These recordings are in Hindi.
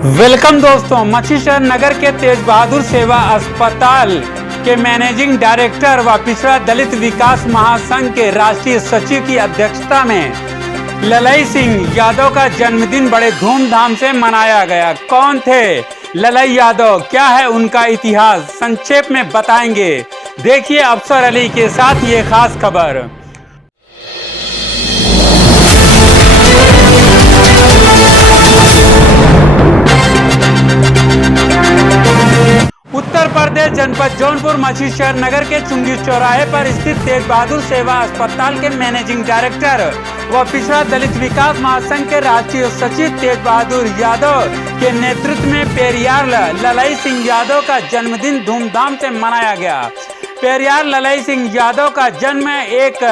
वेलकम दोस्तों। मछलीशहर नगर के तेज बहादुर सेवा अस्पताल के मैनेजिंग डायरेक्टर व पिछड़ा दलित विकास महासंघ के राष्ट्रीय सचिव की अध्यक्षता में ललई सिंह यादव का जन्मदिन बड़े धूमधाम से मनाया गया। कौन थे ललई यादव, क्या है उनका इतिहास, संक्षेप में बताएंगे। देखिए अफसर अली के साथ ये खास खबर। उत्तर प्रदेश जनपद जौनपुर मछलीशहर नगर के चुंगी चौराहे पर स्थित तेज बहादुर सेवा अस्पताल के मैनेजिंग डायरेक्टर व पिछड़ा दलित विकास महासंघ के राष्ट्रीय सचिव तेज बहादुर यादव के नेतृत्व में पेरियार ललई सिंह यादव का जन्मदिन धूमधाम से मनाया गया। पेरियार ललई सिंह यादव का जन्म 1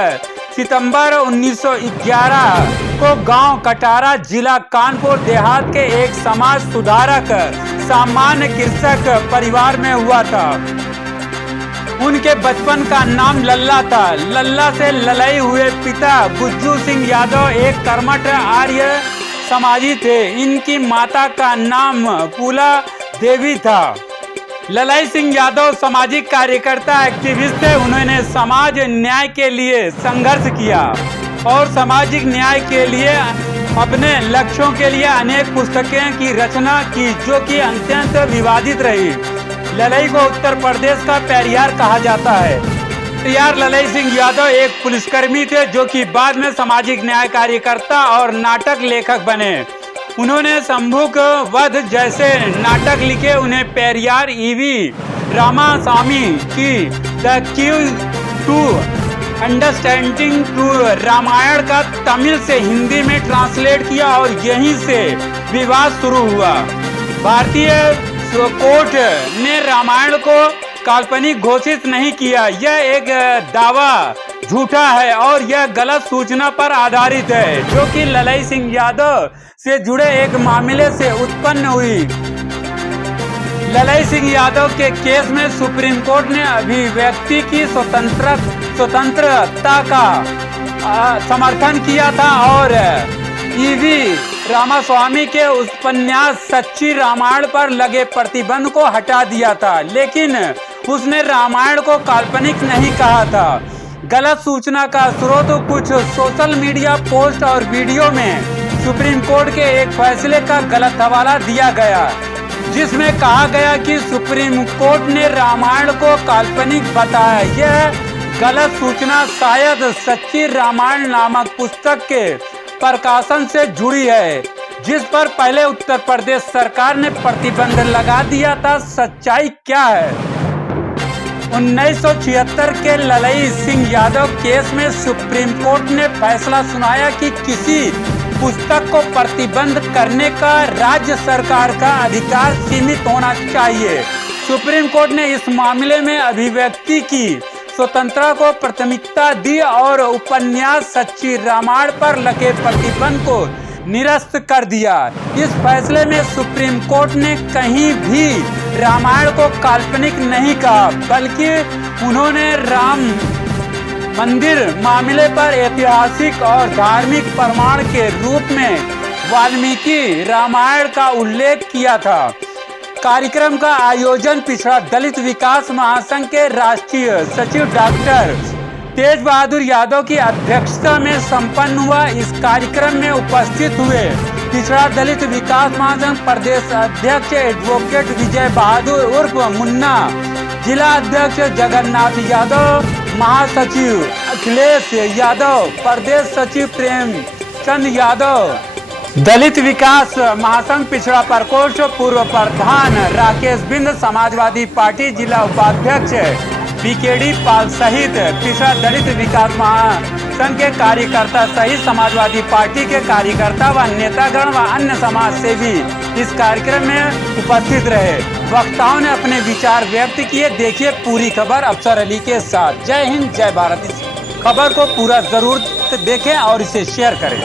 सितंबर 1911 को गांव कटारा जिला कानपुर देहात के एक समाज सुधारक सामान्य कृषक परिवार में हुआ था। उनके बचपन का नाम लल्ला था। लल्ला से ललई हुए पिता गुज्जू सिंह यादव एक कर्मठ आर्य समाजी थे। इनकी माता का नाम फूला देवी था। ललई सिंह यादव सामाजिक कार्यकर्ता एक्टिविस्ट थे। उन्होंने समाज न्याय के लिए संघर्ष किया और सामाजिक न्याय के लिए अपने लक्ष्यों के लिए अनेक पुस्तकें की रचना की, जो कि अत्यंत विवादित रही। ललई को उत्तर प्रदेश का पेरियार कहा जाता है। पेरियार ललई सिंह यादव एक पुलिसकर्मी थे, जो कि बाद में सामाजिक न्याय कार्यकर्ता और नाटक लेखक बने। उन्होंने शंभुक वध जैसे नाटक लिखे। उन्हें पेरियार ईवी रामास्वामी की the cue to understanding to Ramayana का तमिल से हिंदी में ट्रांसलेट किया और यहीं से विवाद शुरू हुआ। भारतीय कोर्ट ने रामायण को काल्पनिक घोषित नहीं किया। यह एक दावा झूठा है और यह गलत सूचना पर आधारित है, जो कि ललई सिंह यादव से जुड़े एक मामले से उत्पन्न हुई। ललई सिंह यादव के केस में सुप्रीम कोर्ट ने अभिव्यक्ति की स्वतंत्रता का समर्थन किया था और ईवी रामास्वामी के उपन्यास सच्ची रामायण पर लगे प्रतिबंध को हटा दिया था, लेकिन उसने रामायण को काल्पनिक नहीं कहा था। गलत सूचना का स्रोत कुछ सोशल मीडिया पोस्ट और वीडियो में सुप्रीम कोर्ट के एक फैसले का गलत हवाला दिया गया, जिसमें कहा गया कि सुप्रीम कोर्ट ने रामायण को काल्पनिक बताया। यह गलत सूचना शायद सच्ची रामायण नामक पुस्तक के प्रकाशन से जुड़ी है, जिस पर पहले उत्तर प्रदेश सरकार ने प्रतिबंध लगा दिया था। सच्चाई क्या है? 1976 के ललई सिंह यादव केस में सुप्रीम कोर्ट ने फैसला सुनाया कि किसी पुस्तक को प्रतिबंध करने का राज्य सरकार का अधिकार सीमित होना चाहिए। सुप्रीम कोर्ट ने इस मामले में अभिव्यक्ति की स्वतंत्रता को प्राथमिकता दी और उपन्यास सच्ची रामायण पर लगे प्रतिबंध को निरस्त कर दिया। इस फैसले में सुप्रीम कोर्ट ने कहीं भी रामायण को काल्पनिक नहीं कहा, बल्कि उन्होंने राम मंदिर मामले पर ऐतिहासिक और धार्मिक प्रमाण के रूप में वाल्मीकि रामायण का उल्लेख किया था। कार्यक्रम का आयोजन पिछड़ा दलित विकास महासंघ के राष्ट्रीय सचिव डॉक्टर तेज बहादुर यादव की अध्यक्षता में संपन्न हुआ। इस कार्यक्रम में उपस्थित हुए पिछड़ा दलित विकास महासंघ प्रदेश अध्यक्ष एडवोकेट विजय बहादुर उर्फ मुन्ना, जिला अध्यक्ष जगन्नाथ यादव, महासचिव अखिलेश यादव, प्रदेश सचिव प्रेम चंद यादव, दलित विकास महासंघ पिछड़ा प्रकोष्ठ पूर्व प्रधान राकेश बिंद, समाजवादी पार्टी जिला उपाध्यक्ष बीकेडी पाल सहित पिछड़ा दलित विकास महासंघ के कार्यकर्ता सहित समाजवादी पार्टी के कार्यकर्ता व नेतागण व अन्य समाज सेवी इस कार्यक्रम में उपस्थित रहे। वक्ताओं ने अपने विचार व्यक्त किए। देखिए पूरी खबर अफसर अली के साथ। जय हिंद, जय भारत। इस खबर को पूरा जरूर देखें और इसे शेयर करें।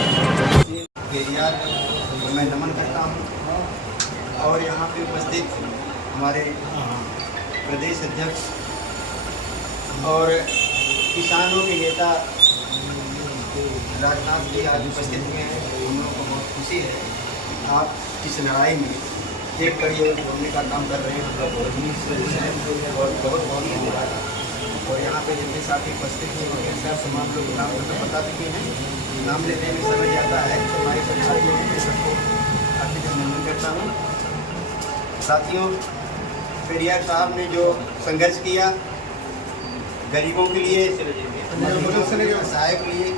मैं नमन करता हूँ और यहाँ पे उपस्थित हमारे प्रदेश अध्यक्ष और किसानों के नेता राजनाथ जी आज उपस्थित हुए हैं। हम लोग को बहुत खुशी है। आप इस लड़ाई में एक कड़ी और जोड़ने का काम कर रहे हैं हम लोग और बहुत बहुत धन्यवाद। और यहाँ पे जितने साथी उपस्थित हुए हैं सर तमाम लोग नाम तो बता चुके हैं, नाम लेने में समझ आता है तो हमारे सरकार के सबको हार्दिक अभिनंदन करता हूँ। साथियों, पेरियार साहब ने जो संघर्ष किया गरीबों के लिए, सहायक के लिए,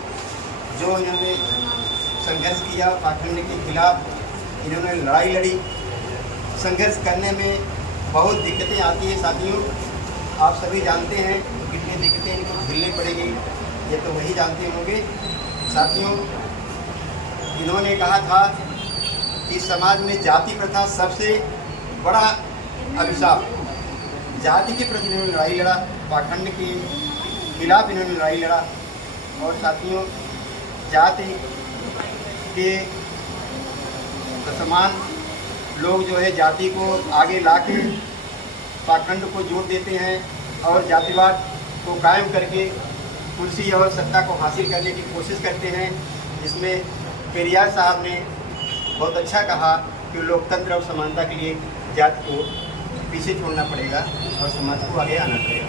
जो इन्होंने संघर्ष किया पाखंड के खिलाफ, इन्होंने लड़ाई लड़ी। संघर्ष करने में बहुत दिक्कतें आती हैं साथियों, आप सभी जानते हैं तो कितनी दिक्कतें इनको झेलनी पड़ेगी, ये तो वही जानते होंगे। साथियों, इन्होंने कहा था कि समाज में जाति प्रथा सबसे बड़ा अभिशाप, जाति के प्रति इन्होंने लड़ाई लड़ा, पाखंड के खिलाफ इन्होंने लड़ाई लड़ा। और साथियों, जाति के समान लोग जो है जाति को आगे लाके पाखंड को जोड़ देते हैं और जातिवाद को कायम करके कुर्सी और सत्ता को हासिल करने की कोशिश करते हैं। इसमें पेरियार साहब ने बहुत अच्छा कहा कि लोकतंत्र और समानता के लिए जाति को पीछे छोड़ना पड़ेगा और समाज को आगे आना पड़ेगा।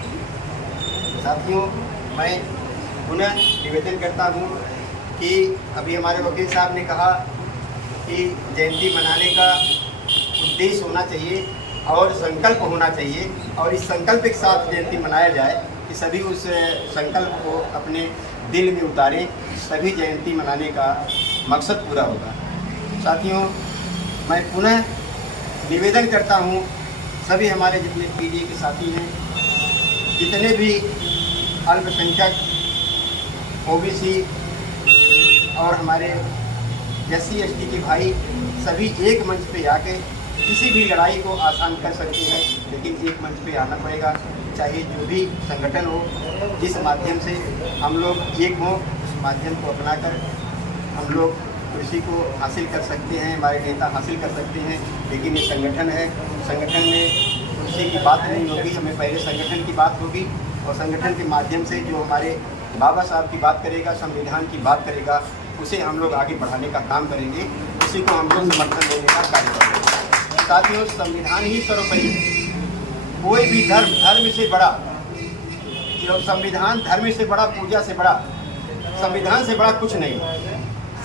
साथियों, मैं पुनः निवेदन करता हूँ कि अभी हमारे वकील साहब ने कहा कि जयंती मनाने का उद्देश्य होना चाहिए और संकल्प होना चाहिए, और इस संकल्प के साथ जयंती मनाया जाए कि सभी उस संकल्प को अपने दिल में उतारें, सभी जयंती मनाने का मकसद पूरा होगा। साथियों, मैं पुनः निवेदन करता हूँ सभी हमारे जितने पीडीए के साथी हैं, जितने भी अल्पसंख्यक ओबीसी और हमारे एससी एसटी के भाई, सभी एक मंच पे आके किसी भी लड़ाई को आसान कर सकते हैं, लेकिन एक मंच पे आना पड़ेगा। चाहे जो भी संगठन हो, जिस माध्यम से हम लोग एक हों, उस माध्यम को अपनाकर हम लोग कुर्सी को हासिल कर सकते हैं, हमारे नेता हासिल कर सकते हैं। लेकिन ये संगठन है, संगठन में कुर्सी की बात नहीं होगी, हमें पहले संगठन की बात होगी, और संगठन के माध्यम से जो हमारे बाबा साहब की बात करेगा, संविधान की बात करेगा, उसे हम लोग आगे बढ़ाने का काम करेंगे, उसी को हम लोग समर्थन देने का कार्य करेंगे। साथियों, संविधान ही सर्वोपरि है। कोई भी धर्म से बड़ा, संविधान धर्म से बड़ा, पूजा से बड़ा, संविधान से बड़ा कुछ नहीं।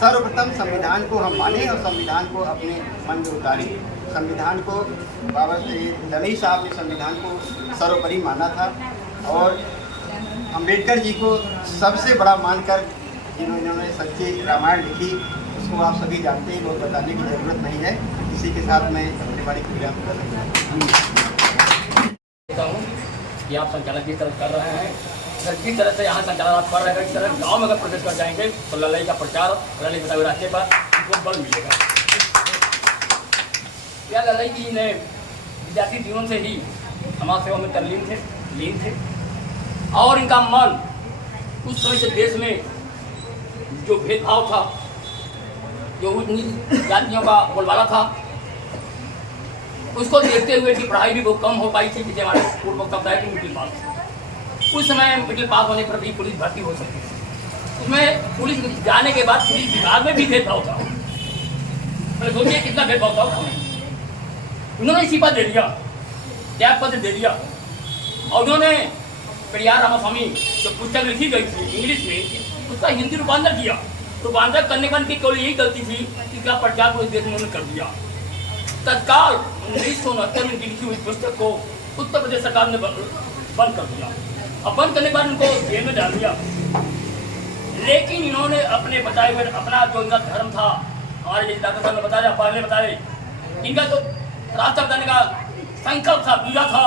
सर्वप्रथम संविधान को हम माने और संविधान को अपने मन में उतारें। संविधान को बाबा दलई साहब ने संविधान को सर्वोपरि माना था, और अंबेडकर जी को सबसे बड़ा मानकर इन्होंने सच्ची रामायण लिखी, उसको आप सभी जानते हैं, लोग बताने की ज़रूरत नहीं है। इसी के साथ मैं अपनी बारी को विराम कर देता हूँ कि आप संचालक की तरफ कर रहे हैं। अगर जिस तरह से यहाँ संचालन आप कर रहे हैं, इस तरह गाँव में अगर प्रवेश कर जाएंगे तो लड़ाई का प्रचार, लड़ाई बताए रास्ते पर उनको बल मिलेगा। यह लड़ाई की ने विद्यार्थी जीवन से ही समाज सेवा में लीन थे और इनका मन उस समय से देश में जो भेदभाव था, जो जातियों का बोलबाला था, उसको देखते हुए कि पढ़ाई भी बहुत कम हो पाई थी, जैसे हमारे पूर्व वक्ता बताया कि मिडिल पास। उस समय मिडिल पास होने पर भी पुलिस भर्ती हो सकती थी। उसमें पुलिस जाने के बाद पुलिस विभाग में भी भेदभाव था। मैंने सोचिए कितना भेदभाव था उन्होंने। उन्होंने इसी पद दे दिया, त्याग पत्र दे दिया, और उन्होंने पेरियार रामास्वामी जो पुस्तक लिखी गई थी इंग्लिश में, उसका हिंदी रूपांतर किया। रूपांतर करने के बाद की केवल यही गलती थी कि इसका प्रचार पूरे देश में उन्होंने कर दिया। तत्काल 1969 में लिखी हुई पुस्तक को उत्तर प्रदेश सरकार ने बंद कर दिया, और बंद करने के बाद उनको जेल में डाल दिया। लेकिन इन्होंने अपने बताए हुए अपना जो इनका धर्म था, हमारे जैसे डॉक्टर साहब ने बताया, पहले बताए, इनका तो रास्ता बताने का संकल्प था, पूरा था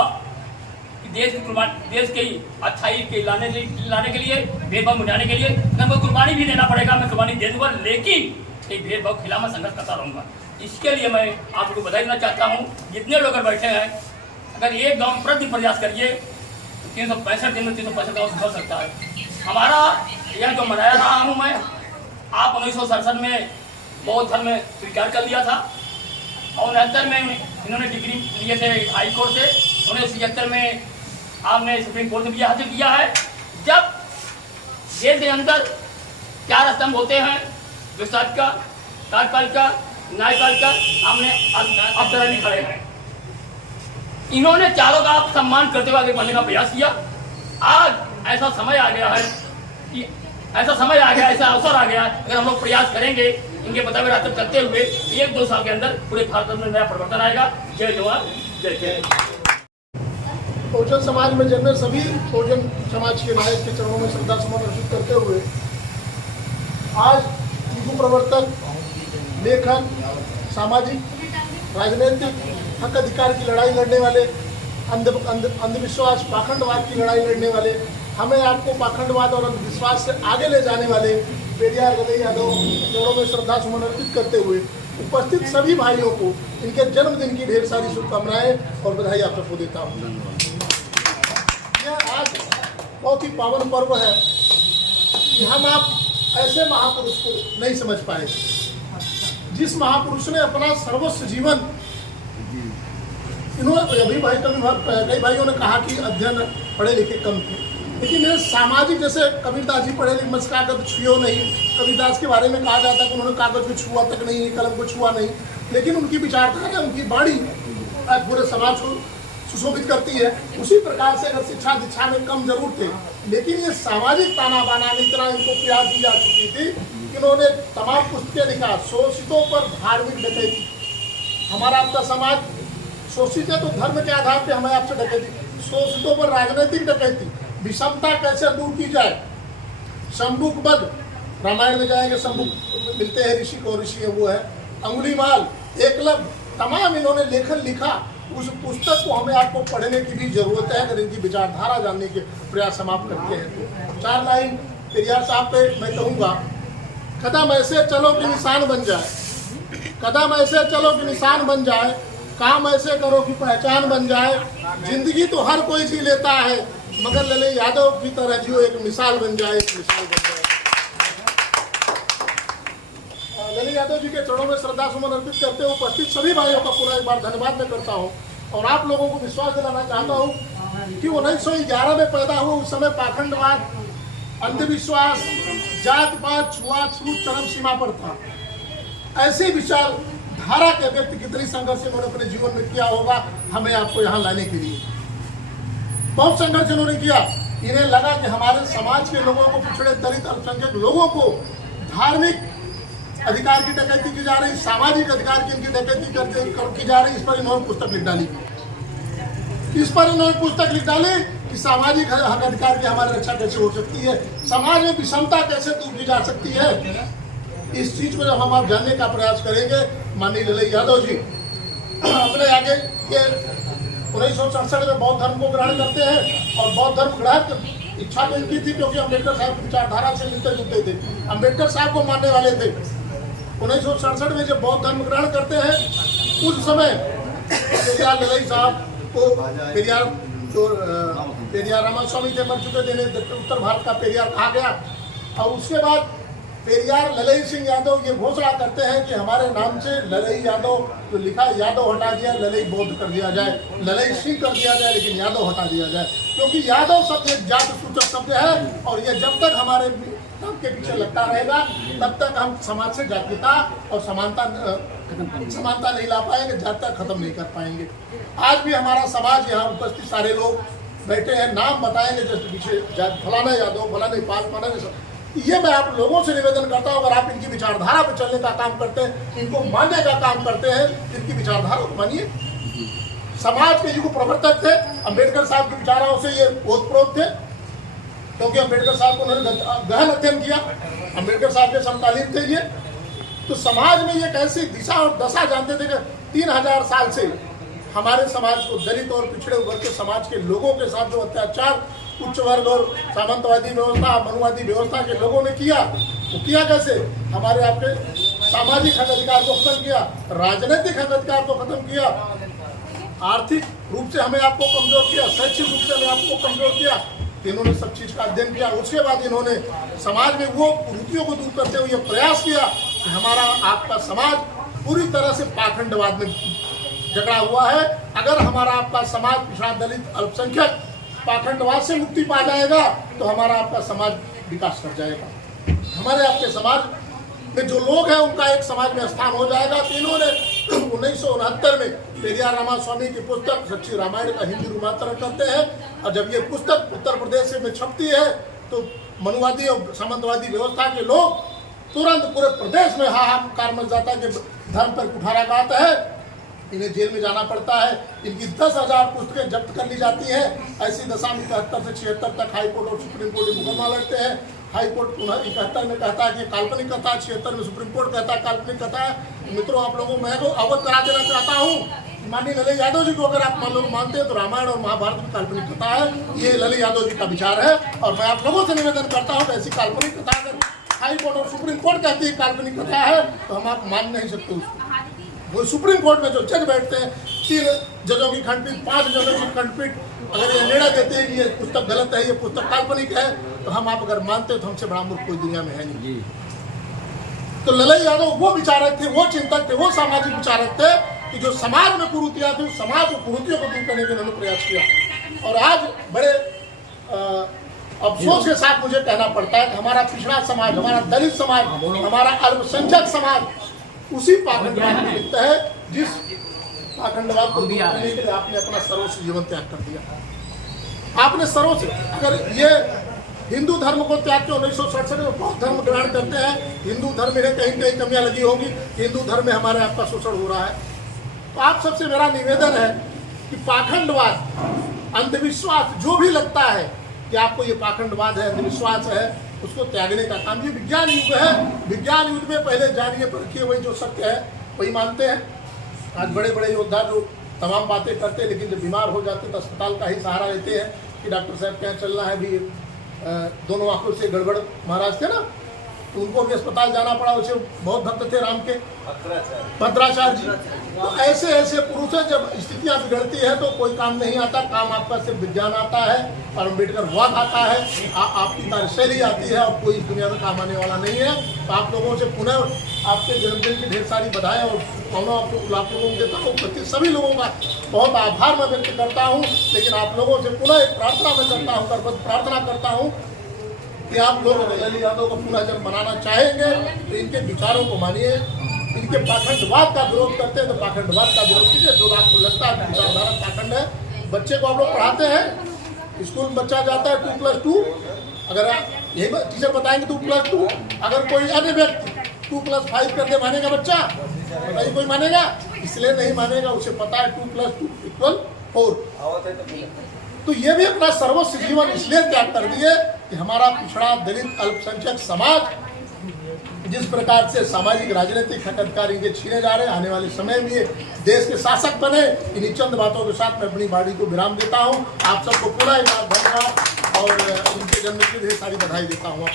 कि देश की अच्छाई के लाने के लिए, भेदभाव मिटाने के लिए मैं कोई कुर्बानी भी देना पड़ेगा, मैं कुर्बानी दे दूंगा, लेकिन एक भेदभाव के खिलाफ मैं संघर्ष करता रहूँगा। इसके लिए मैं आपको बधाई देना चाहता हूँ। जितने लोग बैठे हैं, अगर एक गाँव प्रति प्रयास करिए तो 365 दिन में 365 गाँव सुधर सकता है। हमारा यह जो मनाया रहा हूँ मैं, आप 1967 में बौद्ध धर्म में स्वीकार कर लिया था, और 69 में इन्होंने डिग्री लिए थे हाई कोर्ट से, 1976 में आपने सुप्रीम कोर्ट में भी हासिल किया है। जब देश के अंदर 4 स्तंभ होते हैं, जो सत्य का, कार्यपालिका, न्यायपालिका हमने अफसर नहीं खड़े हैं। इन्होंने चारों का सम्मान करते हुए आगे बढ़ने का प्रयास किया। आज ऐसा समय आ गया है कि ऐसा अवसर आ गया है, अगर हम लोग प्रयास करेंगे इनके बताए रास्ते चलते हुए 1-2 साल के अंदर पूरे भारत में नया परिवर्तन आएगा। जय जवान जय जय। बहुजन समाज में जन्मे सभी बहुजन समाज के नायक के चरणों में श्रद्धा सुमन अर्पित करते हुए आज युग प्रवर्तक, लेखक, सामाजिक, राजनीतिक हक अधिकार की लड़ाई लड़ने वाले, अंधविश्वास पाखंडवाद की लड़ाई लड़ने वाले, हमें आपको पाखंडवाद और अंधविश्वास से आगे ले जाने वाले पेरियार ललई यादव चरणों में श्रद्धा सुमन अर्पित करते हुए उपस्थित सभी भाइयों को इनके जन्मदिन की ढेर सारी शुभकामनाएं और बधाई आप सबको देता हूँ। यह आज बहुत ही पावन पर्व है कि हम आप ऐसे महापुरुष को नहीं समझ पाए जिस महापुरुष ने अपना सर्वस्व जीवन, इन्होंने अभी कई भाइयों ने कहा कि अध्ययन पढ़े लिखे कम थे, लेकिन ये सामाजिक, जैसे कबीरदास जी पढ़े लिखे मस कागज छुओ नहीं, कबीरदास के बारे में कहा जाता है कि उन्होंने कागज को छुआ तक नहीं, कलम को छुआ नहीं, लेकिन उनकी विचारधारा, उनकी वाणी पूरे समाज को सुशोभित करती है। उसी प्रकार से अगर शिक्षा दीक्षा में कम जरूर थे, लेकिन ये सामाजिक ताना बाना में इतना इनको प्रयास दी जा चुकी थी कि इन्होंने तमाम पुस्तकें लिखा। शोषितों पर धार्मिक डकैती, हमारा आपका समाज शोषित है तो धर्म के आधार पे हमें आपसे डकैती, शोषितों पर राजनीतिक डकैती, विषमता कैसे दूर की जाए, शंभुक वध, रामायण में जाएंगे शंभुक मिलते हैं ऋषि को, ऋषि है वो है अंगुलीमाल, एकलव्य, तमाम इन्होंने लेखन लिखा। उस पुस्तक को हमें आपको पढ़ने की भी जरूरत है अगर इनकी विचारधारा जानने के प्रयास हम आप करते हैं तो। 4 लाइन पेरियार साहब पे मैं कहूँगा, कदम ऐसे चलो कि निशान बन जाए, कदम ऐसे चलो कि निशान बन जाए, काम ऐसे करो कि पहचान बन जाए, जिंदगी तो हर कोई जी लेता है मगर ललई यादव की तरह जियो एक मिसाल बन जाए, एक मिसाल बन जाए। ललई यादव जी के चरणों में श्रद्धा सुमन अर्पित करते हुए उपस्थित सभी भाइयों का पुनः एक बार धन्यवाद मैं करता हूँ और आप लोगों को विश्वास दिलाना चाहता हूँ कि 1911 में पैदा हुआ उस समय पाखंडवाद, अंधविश्वास, जात पात, छुआछूत चरम सीमा पर था। ऐसी विचार धारा के व्यक्ति कितनी संघर्ष इन्होंने अपने जीवन में किया होगा हमें आपको यहाँ लाने के लिए। बहुत संघर्ष इन्होंने किया। इन्हें लगा कि हमारे समाज के लोगों को, पिछड़े दलित अल्पसंख्यक लोगों को धार्मिक अधिकार की डकैती की जा रही, सामाजिक अधिकार की इनकी डकैती की जा रही। इस पर इन्होंने पुस्तक लिख डाली, कि सामाजिक हक अधिकार की हमारी रक्षा कैसे हो सकती है, समाज में विषमता कैसे दूर की जा सकती है। इस चीज को जब हम आप जानने का प्रयास करेंगे, माननीय ललई यादव जी अपने आगे ये 1967 में बौद्ध धर्म को ग्रहण करते हैं और बौद्ध धर्म ग्रहण इच्छा तो इनकी थी क्योंकि अम्बेडकर साहब की विचारधारा से मिलते जुलते थे, अम्बेडकर साहब को मानने वाले थे। 1967 में जब बौद्ध धर्म ग्रहण करते हैं उस समय पेरियार ललई साहब को पेरियार रामास्वामी थे, मर चुके थे, उत्तर भारत का पेरियार कहा गया। और उसके बाद पेरियार ललई सिंह यादव ये घोषणा करते हैं कि हमारे नाम से ललई यादव जो लिखा यादव हटा दिया, ललई बौद्ध कर दिया जाए, ललई सिंह कर दिया जाए, लेकिन यादव हटा दिया जाए, क्योंकि यादव शब्द एक जात सूचक शब्द है और ये जब तक हमारे नाम के पीछे लगता रहेगा तब तक हम समाज से जातीयता और समानता नहीं ला पाएंगे, जातीयता खत्म नहीं कर पाएंगे। आज भी हमारा समाज, यहाँ उपस्थित सारे लोग बैठे हैं, नाम बताएंगे जैसे पीछे फलाना यादव, फलाना पाल, फलाना, ये मैं आप लोगों से निवेदन करता हूँ, अगर आप इनकी विचारधारा पर चलने का काम करते हैं, इनको मानने का काम करते हैं, इनकी विचारधारा को मानिए। समाज के युग प्रवर्तक थे, अम्बेडकर साहब की विचारों से ये ओतप्रोत थे, क्योंकि अम्बेडकर साहब को उन्होंने गहन अध्ययन किया, अम्बेडकर साहब के समकालीन थे ये। तो समाज में ये कैसी दिशा और दशा जानते थे कि 3000 साल से हमारे समाज को, दलित और पिछड़े वर्ग के समाज के लोगों के साथ जो अत्याचार उच्च वर्ग और सामंतवादी व्यवस्था, मनुवादी व्यवस्था के लोगों ने किया, वो किया कैसे? हमारे आपके सामाजिक हक अधिकार को खत्म किया, राजनीतिक हक अधिकार को खत्म किया, आर्थिक रूप से हमें आपको कमजोर किया, शैक्षिक रूप से हमें आपको कमजोर किया। इन्होंने सब चीज का अध्ययन किया। उसके बाद इन्होंने समाज में वो कुरीतियों को दूर करते हुए प्रयास किया कि हमारा आपका समाज पूरी तरह से पाखंडवाद में जकड़ा हुआ है। अगर हमारा आपका समाज, पिछड़ा दलित अल्पसंख्यक पाखंडवाद से मुक्ति पा जाएगा तो हमारा आपका समाज विकास कर जाएगा। हमारे आपके समाज में जो लोग हैं उनका एक समाज में स्थान हो जाएगा। तो इन्होंने 1969 में पेरियार रामास्वामी की पुस्तक सच्ची रामायण का हिंदी रूपांतरण करते हैं, और जब ये पुस्तक उत्तर प्रदेश में छपती है तो मनुवादी और सामंतवादी व्यवस्था के लोग तुरंत पूरे प्रदेश में हाहाकार मच जाता है कि धर्म पर कुठारा गाता है, इन्हें जेल में जाना पड़ता है, इनकी 10,000 पुस्तकें जब्त कर ली जाती हैं। ऐसी दशा में 71 से 76 तक हाई कोर्ट और सुप्रीम कोर्ट में मुकदमा लड़ते हैं। हाई कोर्ट 71 में कहता है कि काल्पनिक कथा है, 76 में सुप्रीम कोर्ट कहता है काल्पनिक कथा है। मित्रों, आप लोगों को मैं अवगत करा देना चाहता हूँ, माननीय ललित यादव जी को अगर आप लोग मानते हैं तो रामायण और महाभारत में काल्पनिक कथा है, ये ललित यादव जी का विचार है। और मैं आप लोगों से निवेदन करता हूँ कि ऐसी काल्पनिक कथा अगर हाई कोर्ट और सुप्रीम कोर्ट कहती है काल्पनिक कथा है तो हम आप मान नहीं सकते उसको। वो सुप्रीम कोर्ट में जो जज बैठते हैं, 3 जजों की खंडपीठ, 5 जजों की खंडपीठ, अगर ये निर्णय देते हैं कि ये पुस्तक गलत है, ये पुस्तक काल्पनिक है, तो हम आप अगर मानते हैं तो हमसे बड़ा मूर्ख कोई दुनिया में है नहीं। तो ललित यादव वो विचारक थे, वो चिंतक थे, वो सामाजिक विचारक थे कि जो समाज में कुरीतियां थी, समाज में कुरीतियों को दूर करने के उन्होंने प्रयास किया। और आज बड़े अफसोस के साथ मुझे कहना पड़ता है कि हमारा पिछड़ा समाज, हमारा दलित समाज, हमारा अल्पसंख्यक समाज उसी पाखंडवाद में लिखता है जिस पाखंडवाद को दूर करने के लिए आपने अपना सर्वस्व जीवन त्याग कर दिया। आपने सर्वस्व, अगर ये हिंदू धर्म को त्याग के 1967 में बौद्ध धर्म ग्रहण करते हैं, हिंदू धर्म में कहीं कहीं कमियां लगी होगी, हिंदू धर्म में हमारे आपका शोषण हो रहा है। तो आप सबसे मेरा निवेदन है कि पाखंडवाद, अंधविश्वास जो भी लगता है कि आपको ये पाखंडवाद है, अंधविश्वास है, उसको त्यागने का काम, ये विज्ञान युग है। विज्ञान युग में पहले जानिए परखिए, वही जो सत्य है वही मानते हैं। आज बड़े बड़े योद्धा जो तमाम बातें करते हैं, लेकिन जब बीमार हो जाते हैं तो अस्पताल का ही सहारा लेते हैं कि डॉक्टर साहब क्या चलना है। भी दोनों आंखों से गड़बड़ महाराज थे ना, तो उनको भी अस्पताल जाना पड़ा। उसे बहुत भक्त थे राम के, भद्राचार्य जी। तो ऐसे ऐसे पुरुष हैं, जब स्थितियां बिगड़ती है तो कोई काम नहीं आता, काम आपका सिर्फ विज्ञान आता है और अम्बेडकर वाद आता है, आपकी कार्यशैली आती है, और कोई इस दुनिया में काम आने वाला नहीं है। तो आप लोगों से पुनः आपके जन्मदिन की ढेर सारी बधाई और शुभकामनाएं आप लोगों को देता हूँ। प्रति सभी लोगों का बहुत आभार मैं व्यक्त करता हूँ, लेकिन आप लोगों से पुनः एक प्रार्थना मैं करता हूँ, करबद्ध प्रार्थना करता हूँ कि आप लोग ललित यादव को पुनः जब मनाना चाहेंगे तो इनके विचारों को मानिए। इनके पाखंडवाद का विरोध करते हैं तो पाखंडवाद का विरोध कीजिए। जो आपको लगता है विचारधारा पाखंड है, बच्चे को आप लोग पढ़ाते हैं, स्कूल में बच्चा जाता है 2+2, अगर यही टीचर बताएंगे 2+2, अगर कोई अन्य व्यक्ति 2+5 करके मानेगा बच्चा, बताइए कोई मानेगा? इसलिए नहीं मानेगा, उसे पता है 2+2 = 4। तो ये भी अपना सर्वस्व जीवन इसलिए त्याग कर दिए कि हमारा पिछड़ा दलित अल्पसंख्यक समाज जिस प्रकार से सामाजिक राजनीतिक हक अधिकार इनके छीने जा रहे हैं, आने वाले समय में ये देश के शासक बने। इन्हीं चंद बातों के साथ मैं अपनी वाणी को विराम देता हूँ। आप सबको पुनः एक बार धन्यवाद और उनके जन्म की ढेर सारी बधाई देता हूँ।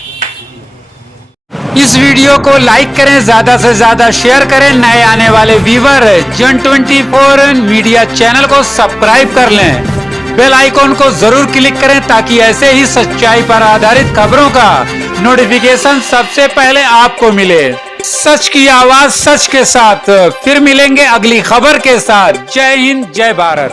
इस वीडियो को लाइक करें, ज्यादा से ज्यादा शेयर करें। नए आने वाले व्यूवर जन24 मीडिया चैनल को सब्सक्राइब कर लें, बेल आइकॉन को जरूर क्लिक करें ताकि ऐसे ही सच्चाई पर आधारित खबरों का नोटिफिकेशन सबसे पहले आपको मिले। सच की आवाज सच के साथ फिर मिलेंगे अगली खबर के साथ। जय हिंद, जय भारत।